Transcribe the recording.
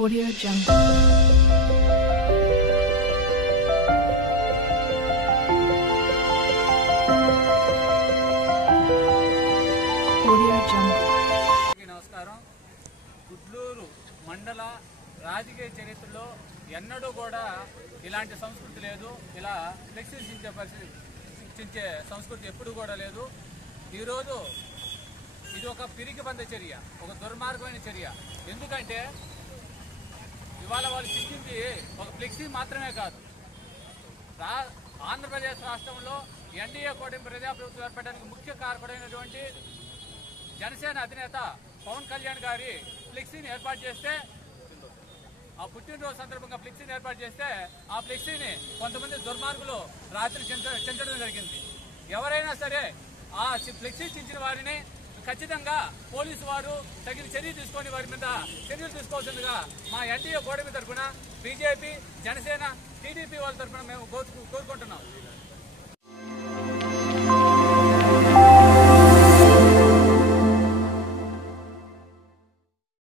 Audio Jungle. నమస్కారం. గుడ్లూరు మండల రాజకీయ చరిత్రలో ఎన్నడూ కూడా ఇలాంటి సంస్కృతి లేదు. ఇలా ఫ్లెక్సీ చించే సంస్కృతి ఎప్పుడు కూడా లేదు. ఈరోజు ఇది ఒక పిరికిబంద చర్య, ఒక దుర్మార్గమైన చర్య. ఎందుకంటే ఇవాళ వాళ్ళు చించింది ఒక ఫ్లెక్సీ మాత్రమే కాదు. ఆంధ్రప్రదేశ్ రాష్ట్రంలో ఎన్డీఏ కూటమి ప్రజాప్రభుత్వం ఏర్పడడానికి ముఖ్య కారకుడైనటువంటి జనసేన అధినేత పవన్ కళ్యాణ్ గారి ఫ్లెక్సీని ఏర్పాటు చేస్తే, ఆ పుట్టినరోజు సందర్భంగా ఫ్లెక్సీని ఏర్పాటు చేస్తే ఆ ఫ్లెక్సీని కొంతమంది దుర్మార్గులు రాత్రి చించడం జరిగింది. ఎవరైనా సరే ఆ ఫ్లెక్సీ చించిన వారిని ఖచ్చితంగా పోలీసు వారు తగిన చర్య తీసుకొని వారి మీద చర్యలు తీసుకోవాల్సిందిగా మా ఎన్డీఏ కూటమి తరఫున బీజేపీ, జనసేన, టీడీపీ వాళ్ళ తరఫున మేము కోరుకుంటున్నాం.